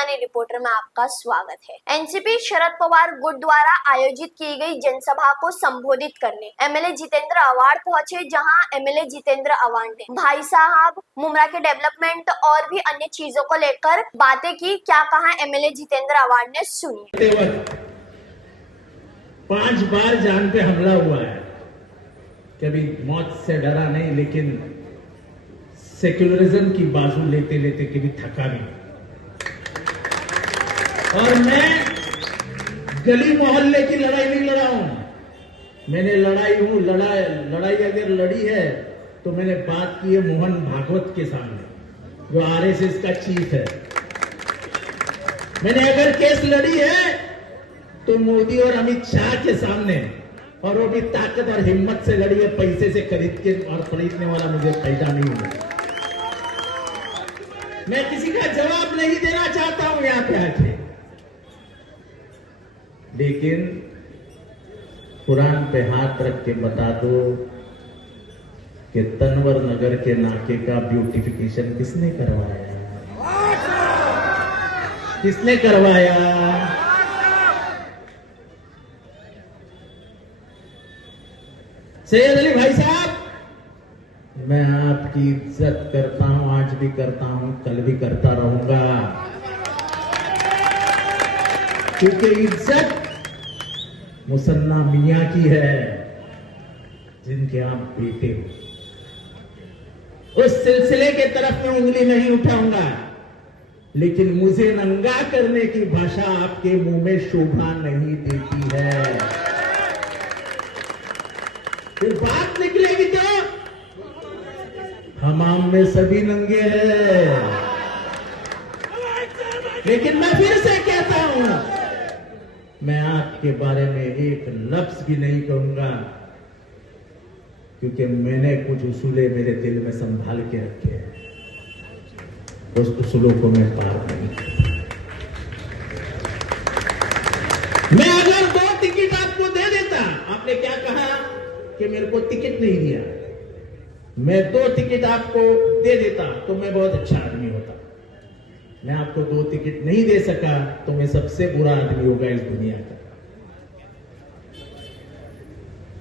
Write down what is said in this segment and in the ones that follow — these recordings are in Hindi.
हिंदुस्तानी रिपोर्टर में आपका स्वागत है। एनसीपी शरद पवार गुट द्वारा आयोजित की गई जनसभा को संबोधित करने एमएलए जितेंद्र अवार्ड पहुंचे, जहां एमएलए जितेंद्र अवार्ड ने भाई साहब मुमरा के डेवलपमेंट और भी अन्य चीजों को लेकर बातें की। क्या कहा एमएलए जितेंद्र अवार्ड ने, सुनिए। 5 बार जान पे हमला हुआ है, कभी मौत से डरा नहीं, लेकिन सेक्युलरिज्म की बाजू लेते लेते कभी थका नहीं। और मैं गली मोहल्ले की लड़ाई नहीं लड़ा हूं, मैंने लड़ाई अगर लड़ी है तो मैंने बात की है मोहन भागवत के सामने, जो आरएसएस का चीफ है। मैंने अगर केस लड़ी है तो मोदी और अमित शाह के सामने, और वो भी ताकत और हिम्मत से लड़ी है, पैसे से खरीद के और खरीदने वाला मुझे पैदा नहीं हुआ। मैं किसी का जवाब नहीं देना चाहता हूं यहां पे आके, लेकिन कुरान पे हाथ रख के बता दो कि तनवर नगर के नाके का ब्यूटिफिकेशन किसने करवाया? किसने करवाया? सैयद अली भाई साहब, मैं आपकी इज्जत करता हूं, आज भी करता हूं, कल भी करता रहूंगा, क्योंकि इज्जत मुसन्ना मियां की है, जिनके आप बेटे हो। उस सिलसिले के तरफ में उंगली नहीं उठाऊंगा, लेकिन मुझे नंगा करने की भाषा आपके मुंह में शोभा नहीं देती है। फिर बात निकलेगी तो हमाम में सभी नंगे हैं। लेकिन मैं फिर से कहता हूं, मैं आपके बारे में एक लफ्ज भी नहीं कहूंगा, क्योंकि मैंने कुछ उसूले मेरे दिल में संभाल के रखे हैं, उस उसूलों को मैं पार नहीं करता। मैं अगर 2 टिकट आपको दे देता, आपने क्या कहा कि मेरे को टिकट नहीं दिया, मैं 2 टिकट आपको दे देता तो मैं बहुत अच्छा आदमी होता। मैं आपको 2 टिकट नहीं दे सका तो मैं सबसे बुरा आदमी होगा इस दुनिया का।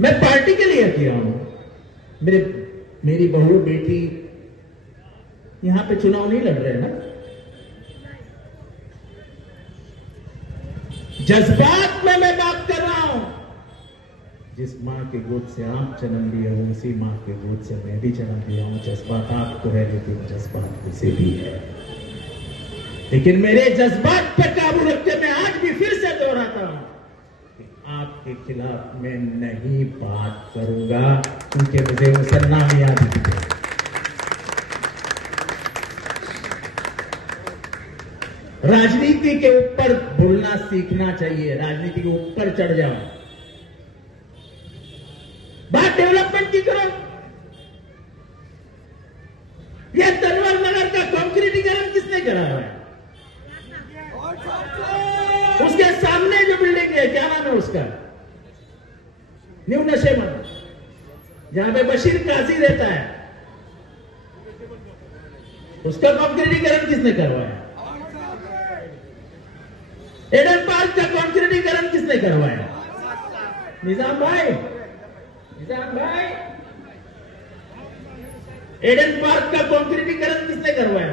मैं पार्टी के लिए किया हूं, मेरी बहू बेटी यहां पे चुनाव नहीं लड़ रहे ना। जज्बात में मैं बात कर रहा हूं। जिस मां के गोद से आप जन्म लिए हो, उसी मां के गोद से मैं भी जन्म लिया हूं। जज्बात आपको है, लेकिन जज्बात मुझे भी है। लेकिन मेरे जज्बात पे काबू रख के मैं आज भी फिर से दोहराता हूं कि आपके खिलाफ मैं नहीं बात करूंगा, क्योंकि मुझे मुसन्ना मियां दिखते हैं। राजनीति के ऊपर बोलना सीखना चाहिए, राजनीति के ऊपर चढ़ जाओ, बात डेवलपमेंट की करो। यह तनवर नगर का कंक्रीटीकरण किसने करा है? उसके सामने जो बिल्डिंग है, क्या नाम है उसका, न्यू नशेमन, जहां पे बशीर काजी रहता है, उसका कंक्रीटीकरण किसने करवाया? एडन पार्क का कंक्रीटीकरण किसने करवाया? निजाम भाई, एडन पार्क का कंक्रीटीकरण किसने करवाया?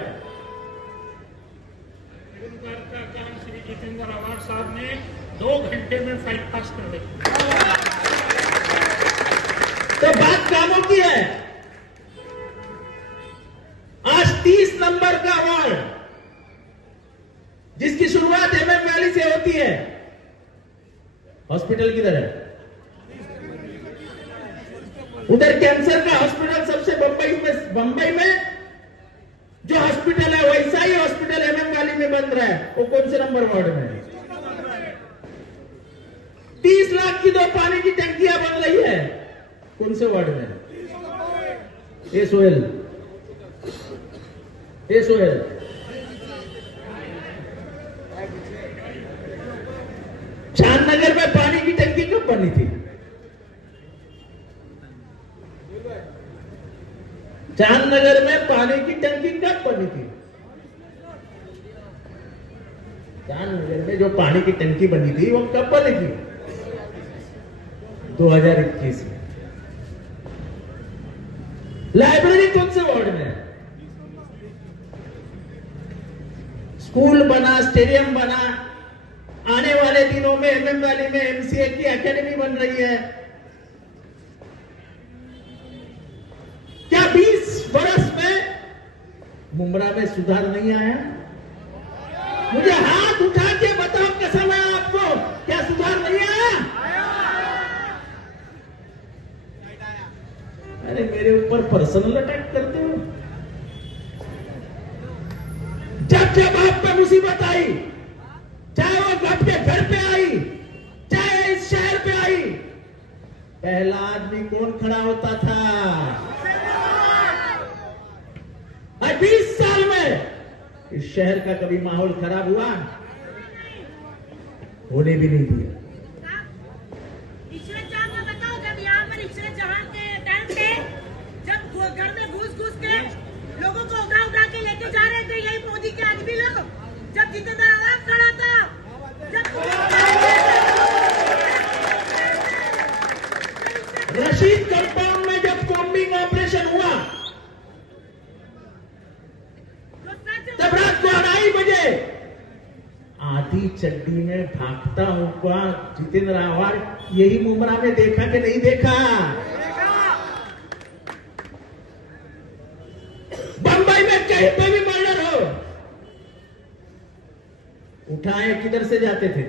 एडन पार्क का काम श्री जितेंद्र अवार्ड साहब ने 2 घंटे में फाइल पास कर दी। तो बात कामों की है। आज 30 नंबर का अवार्ड, जिसकी शुरुआत एमएम वैली से होती है, हॉस्पिटल किधर है? उधर कैंसर का हॉस्पिटल सबसे बंबई में जो हॉस्पिटल है, वैसा ही हॉस्पिटल एमएम वैली में बन रहा है। वो कौन से नंबर वार्ड में है? 30 लाख की 2 पानी की टंकियां बन रही है, कौन से वार्ड में? एसओएल। चांदनगर में पानी की टंकी कब बनी थी? चांदनगर में पानी की टंकी कब बनी थी? जामनगर में जो पानी की टंकी बनी थी वो कब बनी थी? 2021 में। लाइब्रेरी कौन से वार्ड में है? स्कूल बना, स्टेडियम बना, आने वाले दिनों में एमएम वैली में एमसीए की एकेडमी बन रही है। क्या 20 वर्ष में मुंब्रा में सुधार नहीं आया? मुझे हाथ उठा के बताओ, कसम है आपको, क्या सुधार नहीं आया? अरे मेरे ऊपर पर्सनल अटैक करते हो। जब जब आप पे मुसीबत आई, चाहे वो आपके घर पे आई, चाहे इस शहर पे आई, पहला आदमी कौन खड़ा होता था? 20 साल में इस शहर का कभी माहौल खराब हुआ? होने भी नहीं दिया। ईश्वर जहां का बताओ, जब यहाँ पर ईश्वर जहां के टाइम पे जब घर में घुस के लोगों को उठा के लेके जा रहे थे, यही मोदी के आदमी लोग, जब जितेंद्र आवाज खड़ा था, जब रशीद कंपाउंड में जब कॉम्बिंग ऑपरेशन हुआ, तब रात को 2:30 बजे आधी चड्डी में भागता हुआ जितेंद्र आवाज यही मुंब्रा में देखा कि नहीं देखा? बंबई में कहीं पे भी मर्डर हो, उठाए किधर से जाते थे?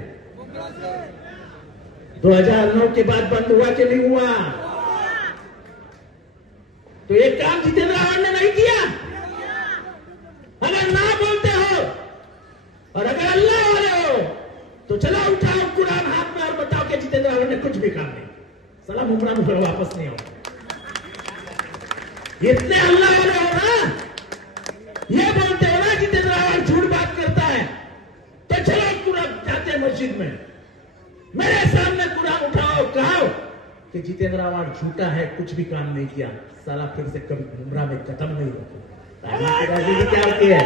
2009 के बाद बंद हुआ कि नहीं हुआ? तो ये काम जितेंद्र आवाज ने नहीं किया। अगर ना बोलते हो और अगर अल्लाह वाले हो तो चलो उठाओ कुरान हाथ में और बताओ कि जितेंद्र आवाज ने कुछ भी काम नहीं। साला मुंब्रा में वापस नहीं होगा। इतने अल्लाह वाले हो ना, ये बोलते हो ना जितेंद्र आवाज झूठ बात करता है, तो चलो कुरान जाते मस्जिद में, मेरे सामने कुरान उठाओ, कहो कि जितेंद्र आवाज झूठा है, कुछ भी काम नहीं किया। साला फिर से कभी मुंब्रा में कदम नहीं होगा। राजनीति क्या होती है?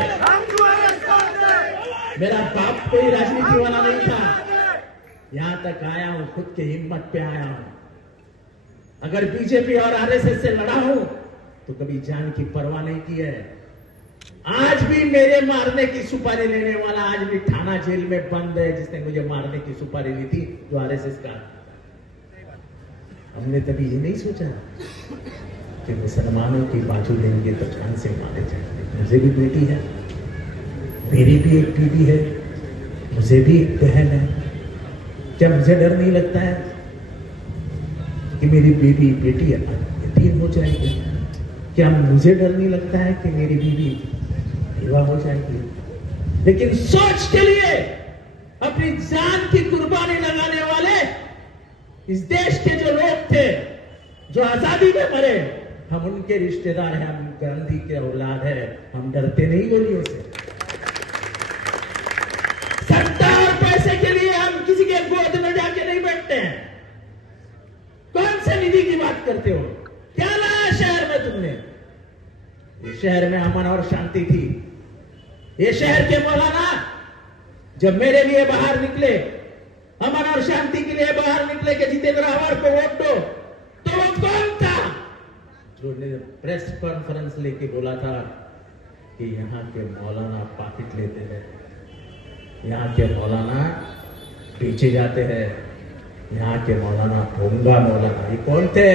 मेरा बाप कोई राजनीति वाला नहीं था, यहां तक आया हूं खुद की हिम्मत पे आया हूं। अगर बीजेपी और आरएसएस से लड़ा हूं तो कभी जान की परवाह नहीं की है। आज भी मेरे मारने की सुपारी लेने वाला आज भी थाना जेल में बंद है, जिसने मुझे मारने की सुपारी ली थी, जो आरएसएस का। हमने तभी ये नहीं सोचा कि मुसलमानों की बाजू लेंगे तो जान से मारे जाएंगे। मुझे भी बेटी है, मेरी भी एक बीवी है, मुझे भी एक बहन है। क्या मुझे डर नहीं लगता है कि मेरी बेटी यतीम हो जाएगी? क्या मुझे डर नहीं लगता है कि मेरी बीवी विधवा हो जाएगी? लेकिन सोच के लिए अपनी जान की कुर्बानी लगाने वाले इस देश के जो लोग थे, जो आजादी में मरे, हम उनके रिश्तेदार हैं, हम गांधी के औलाद हैं, हम डरते नहीं गोलियों से। सत्ता और पैसे के लिए हम किसी के गोद में जाके नहीं बैठते हैं। कौन से निधि की बात करते हो? क्या लाया शहर में तुमने? इस शहर में अमन और शांति थी। ये शहर के मौलाना जब मेरे लिए बाहर निकले, अमन और शांति के लिए बाहर निकले कि जितेंद्र आवाज को वोट दो, तो वो कौन था जो ने प्रेस कॉन्फ्रेंस लेके बोला था कि यहाँ के मौलाना पॉकेट लेते हैं, यहाँ के मौलाना पीछे जाते हैं, यहाँ के मौलाना भोंगा मौलाना? ये कौन थे?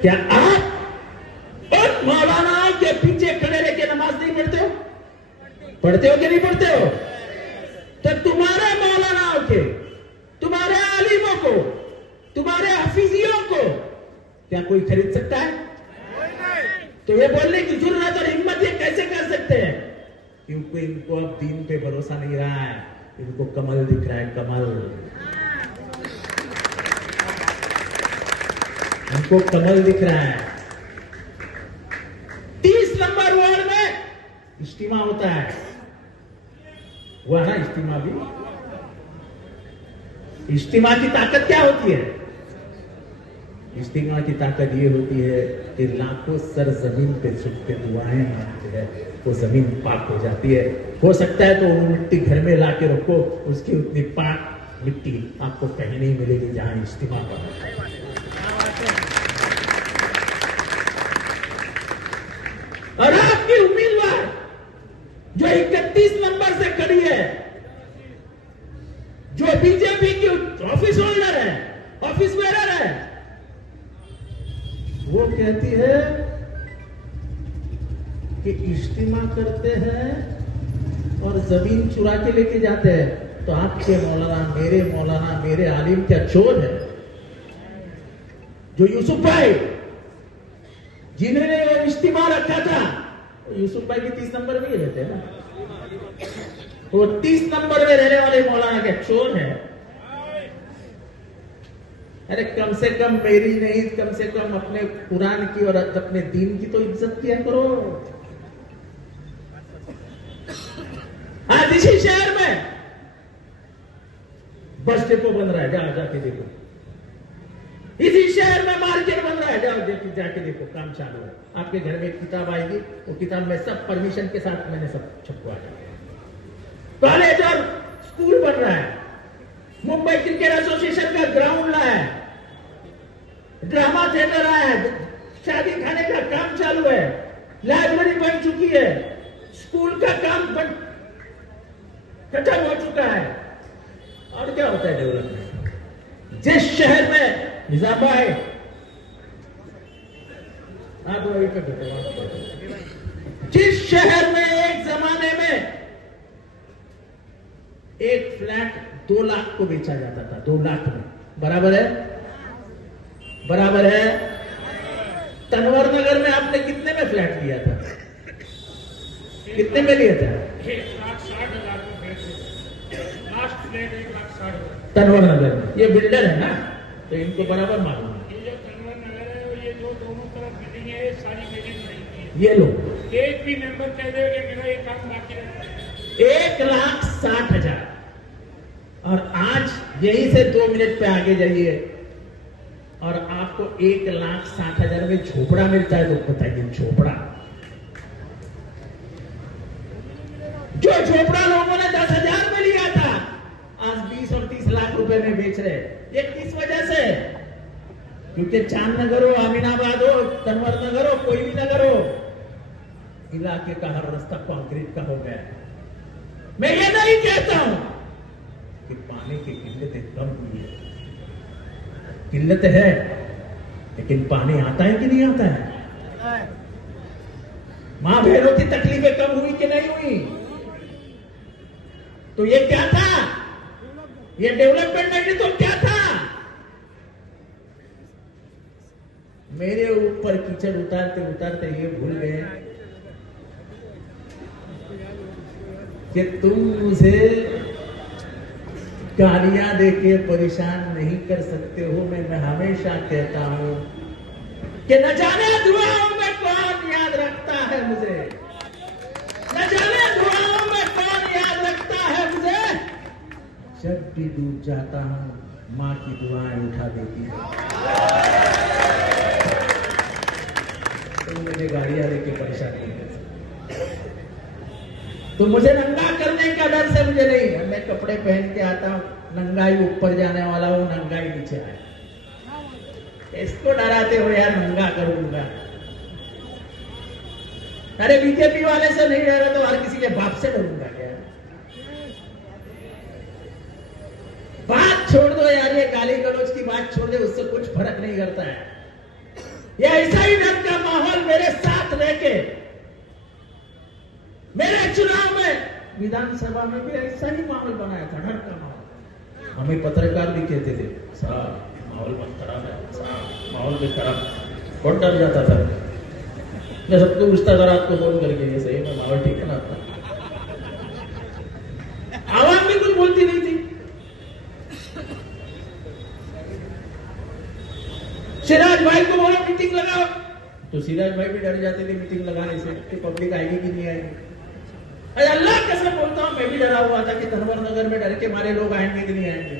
क्या आप उन मौलानाओं के पीछे खड़े रह के नमाज नहीं पढ़ते हो? पढ़ते हो कि नहीं पढ़ते हो? तो तुम्हारे मौलानाओं के, तुम्हारे आलिमों को, तुम्हारे हफीजियों को क्या कोई खरीद सकता है? तो ये बोलने की जुर्रत और हिम्मत ये कैसे कर सकते हैं? क्योंकि इनको अब दीन पे भरोसा नहीं रहा है, इनको कमल दिख रहा है, कमल। इनको कमल दिख रहा है। 30 नंबर वार्ड में इज्तिमा होता है, हुआ ना इज्तिमा भी? इज्तिमा की ताकत क्या होती है? इज्तिमा की ताकत ये होती है कि लाखों सर जमीन पे झुक के दुआएं मांगते हैं, वो जमीन पाक हो जाती है। हो सकता है तो वो मिट्टी घर में ला के रखो, उसकी उतनी पाक मिट्टी आपको कहीं नहीं मिलेगी जहां इज्तिमा पर। और आपकी उम्मीदवार जो 31 नंबर से खड़ी है, जो बीजेपी की ऑफिस होल्डर है, ऑफिस बेरर है, वो कहती है कि इज्तिमा करते हैं और जमीन चुरा के लेके जाते हैं। तो आपके मौलाना मेरे आलिम क्या चोर है? जो यूसुफ भाई जिन्होंने वो इज्तिमा रखा था, यूसुफ भाई भी 30 नंबर में ही रहते हैं ना, वो 30 नंबर में रहने वाले मौलाना क्या चोर है? अरे कम से कम मेरी नहीं, कम से कम अपने कुरान की और अपने दीन की तो इज्जत किया करो। आज इसी शहर में बस डिपो बन रहा है, जाओ जाके देखो। इसी शहर में मार्केट बन रहा है, जाओ जाके देखो, काम चालू है। आपके घर में एक किताब आएगी, वो किताब में सब परमिशन के साथ मैंने सब छपवाया। कॉलेज और स्कूल बन रहा है, मुंबई क्रिकेट एसोसिएशन का ग्राउंड लाया है, ड्रामा थिएटर आया है, शादी खाने का काम चालू है, लाइब्रेरी बन चुकी है, स्कूल का काम खत्म हो चुका है। और क्या होता है डेवलपमेंट? जिस शहर में निजाम भाई आप वही पे जिस शहर में एक जमाने में एक फ्लैट 2 लाख को बेचा जाता था, 2 लाख में, बराबर है? बराबर है? तनवर नगर में आपने कितने में फ्लैट लिया था? कितने में लिया था? 1,60,000 लास्ट फ्लैट 1,60,000 तनवर नगर में। ये बिल्डर है ना, तो इनको बराबर मालूम है। ये जो तनवर नगर है और ये जो दोनों तरफ बिल्डिंग है, ये सारी बिल्डिंग नहीं है। ये लोग एक भी मेंबर कह दे कि मेरा ये काम बाकी है। 1,60,000। और आज यहीं से 2 मिनट पे आगे जाइए और आपको 1,60,000 में झोपड़ा मिलता है। तो बताइए, झोपड़ा जो झोपड़ा लोगों ने 10,000 में लिया था, आज 20 और 30 लाख रुपए में बेच रहे। ये किस वजह से? क्योंकि चांद नगर हो, अमीनाबाद हो, तनवर नगर हो, कोई भी नगर हो, इलाके का हर रास्ता कंक्रीट का हो गया। मैं ये नहीं कहता हूं कि पानी की किल्लत कम हुई है, किल्लत है, लेकिन पानी आता है कि नहीं आता है? मां बहनों की तकलीफें कम हुई कि नहीं हुई? तो ये क्या था? ये डेवलपमेंट नहीं तो क्या था? मेरे ऊपर कीचड़ उतारते उतारते ये भूल गए कि तुम मुझे गालियां देके परेशान नहीं कर सकते हो। मैं हमेशा कहता हूं कि न जाने दुआओं में कौन याद रखता है मुझे, न जाने दुआओं में कौन याद रखता है मुझे। जब भी डूब जाता हूं, मां की दुआएं उठा देती है। तुम मुझे गालियां देके परेशान नहीं कर सकते। तो मुझे नंगा करने का डर से मुझे नहीं है। मैं कपड़े पहन के आता हूं, नंगाई ऊपर जाने वाला हूं, नंगाई नीचे आया। इसको डराते हो यार, नंगा करूंगा। अरे बीजेपी वाले से नहीं डरा तो हर किसी के बाप से डरूंगा क्या? बात छोड़ दो यार, ये गाली गलौज की बात छोड़ दे, उससे कुछ फर्क नहीं करता है। ये ऐसा ही डर का माहौल मेरे साथ रहके मेरे चुनाव में विधानसभा में भी ऐसा ही माहौल बनाया था, डर का माहौल। हमें पत्रकार भी कहते थे, साहब माहौल बहुत खराब है, साहब माहौल भी खराब। बहुत डर जाता था। मैं सबको पूछता था रात को फोन करके, ये सही में माहौल ठीक है ना? आवाम भी कुछ बोलती नहीं थी। सिराज भाई को बोलो मीटिंग लगाओ, तो सिराज भाई भी डर जाते थे मीटिंग लगाने से कि पब्लिक आएगी कि नहीं आएगी। अरे अल्लाह कसम बोलता हूं, मैं भी डरा हुआ था कि तनवर नगर में डर के मारे लोग आएंगे कि नहीं आएंगे।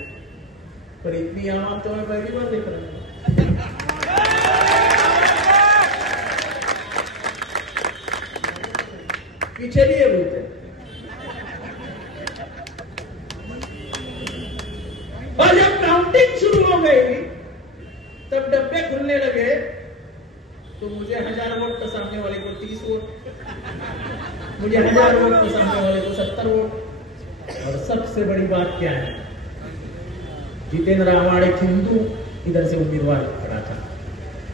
पर इतनी आवाम तो मैं पहली बार देख रहा हूं। पीछे भी ये बूथ है। और जब काउंटिंग शुरू हो गई तब डब्बे खुलने लगे तो मुझे 1000 वोट तो सामने वाले को 30 वोट, मुझे 1000 वोट तो सामने वाले को 70 वोट। और सबसे बड़ी बात क्या है, जितेंद्र आवाड़ एक हिंदू इधर से उम्मीदवार खड़ा था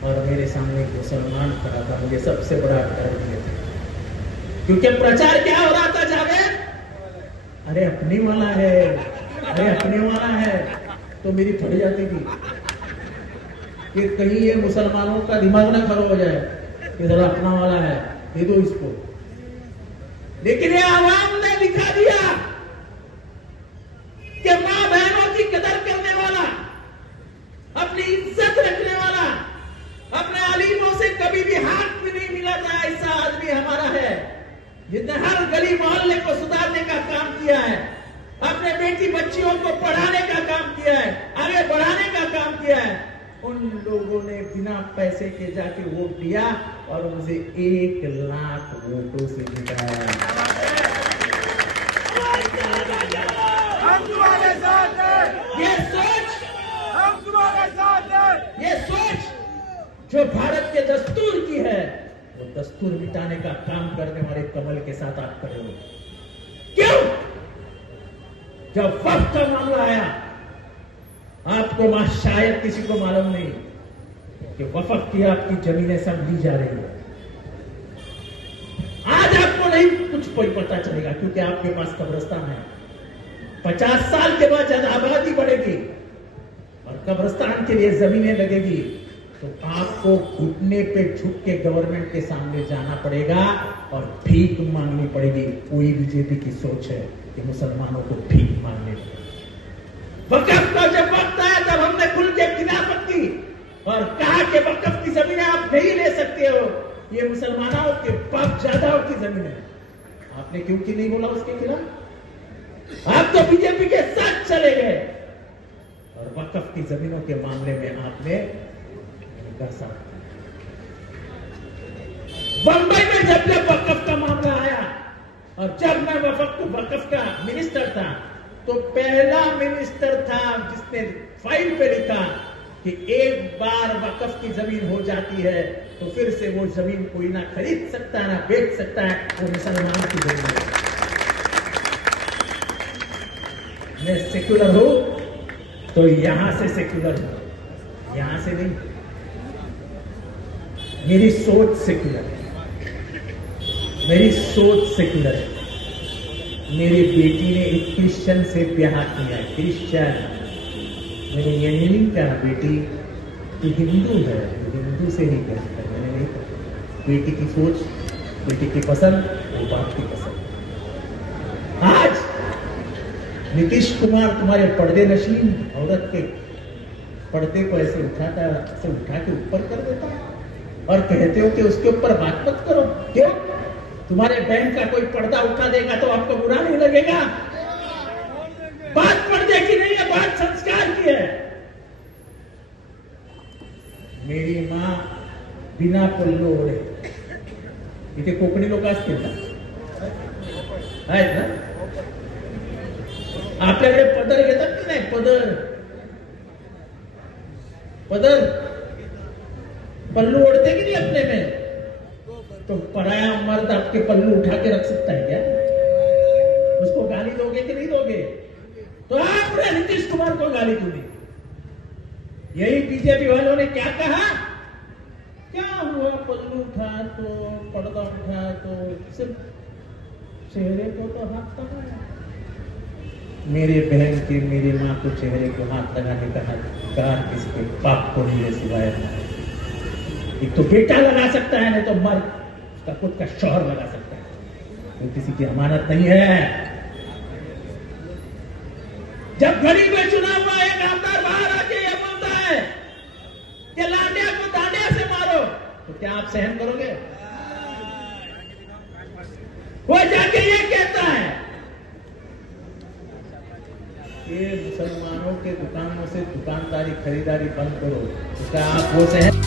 और मेरे सामने एक मुसलमान खड़ा था। मुझे सबसे बड़ा डर ये था, क्योंकि प्रचार क्या हो रहा था जावेद, अरे अपने वाला है, अरे अपने वाला है। तो मेरी फट जाती थी कि कहीं ये मुसलमानों का दिमाग ना खराब हो जाए कि जरा अपना वाला है, दे दो इसको। लेकिन ये आवाम ने दिखा दिया कि मां बहनों की कदर करने वाला, अपनी इज्जत रखने वाला, अपने अलीमों से कभी भी हाथ में नहीं मिला था, ऐसा आदमी हमारा है जिसने हर गली मोहल्ले को सुधारने का काम किया है, अपने बेटी बच्चियों को पढ़ाने का काम किया है, आगे बढ़ाने का काम किया है। उन लोगों ने बिना पैसे के जाके वोट दिया और मुझे 1 लाख वोटों से जिताया। हम तुम्हारे साथ हैं, ये सोच, हम तुम्हारे साथ हैं। ये सोच जो भारत के दस्तूर की है, वो दस्तूर मिटाने का काम करने वाले कमल के साथ आप खड़े हो। क्यों? जब वक्त का मामला आया, आपको शायद किसी को मालूम नहीं कि वफक की आपकी जमीनें सब ली जा रही है। आज आपको नहीं कुछ कोई पता चलेगा क्योंकि आपके पास कब्रिस्तान है। 50 साल के बाद जब आबादी बढ़ेगी और कब्रिस्तान के लिए जमीनें लगेगी तो आपको घुटने पे झुक के गवर्नमेंट के सामने जाना पड़ेगा और भीख मांगनी पड़ेगी। कोई बीजेपी की सोच है कि मुसलमानों को भीख मांगने पड़ेगी। वक़्फ़ का जब वक्त आया तब हमने खुल के खिलाफत की और कहा कि वक़्फ़ की जमीनें आप नहीं ले सकते हो, ये मुसलमानों के बाप जादाओं की जमीन है। आपने क्यों की नहीं बोला उसके खिलाफ? आप तो बीजेपी के साथ चले गए और वक़्फ़ की जमीनों के मामले में आपने उनका साथ। बंबई में जब वक़्फ़ का मामला आया और जब मैं वक़्फ़ का मिनिस्टर था तो पहला मिनिस्टर था जिसने फाइल पे लिखा कि एक बार वक़्फ़ की जमीन हो जाती है तो फिर से वो जमीन कोई ना खरीद सकता है ना बेच सकता है, वो मुसलमानों की जमीन है। मैं सेक्युलर हूं तो यहां से सेक्युलर हूं, यहां से नहीं। मेरी सोच सेक्युलर है, मेरी सोच सेक्युलर है। मेरी बेटी ने एक क्रिश्चियन से ब्याह किया, क्रिश्चियन। मैंने ये नहीं कहा बेटी तू हिंदू है, हिंदू से ही ब्याह कर, मैंने नहीं कहा। बेटी की सोच, बेटी की पसंद, वो बाप की पसंद। आज नीतीश कुमार तुम्हारे पर्दे नशीन औरत के पर्दे को ऐसे उठाता, ऐसे उठा के ऊपर कर देता और कहते हो कि उसके ऊपर बात मत करो। क्यों? तुम्हारे बहन का कोई पर्दा उठा देगा तो आपको बुरा नहीं लगेगा? बात पर्दे की नहीं है, बात संस्कार की है। मेरी मां बिना पल्लू ओढे, इथे कोकणी लोक असतील ना, आहेत ना? आपल्याकडे पदर घेतात की नाही? पदर पदर पल्लू ओढ़ते कि नहीं अपने में? तो पराया मर्द आपके पल्लू उठा के रख सकता है क्या? उसको गाली दोगे कि नहीं दोगे? तो आपने नीतीश कुमार को गाली क्यों दी? यही बीजेपी वालों ने क्या कहा? क्या हुआ पल्लू उठा तो, पर्दा उठा तो, सिर्फ चेहरे को तो हाथ लगाया। मेरे बहन के, मेरी माँ को चेहरे को हाथ लगाने का अधिकार किसके बाप को नहीं है सिवाय एक तो बेटा लगा सकता है, नहीं तो मर्द उसका खुद का शौहर लगा सकता है। तो किसी की अमानत नहीं है। जब घड़ी में चुनाव हुआ, एक आमदार बाहर आके ये बोलता है कि लांडिया को दांडिया से मारो, तो क्या आप सहन करोगे? वो जाके ये कहता है कि मुसलमानों के दुकानों से दुकानदारी खरीदारी बंद करो, तो क्या आप वो सहन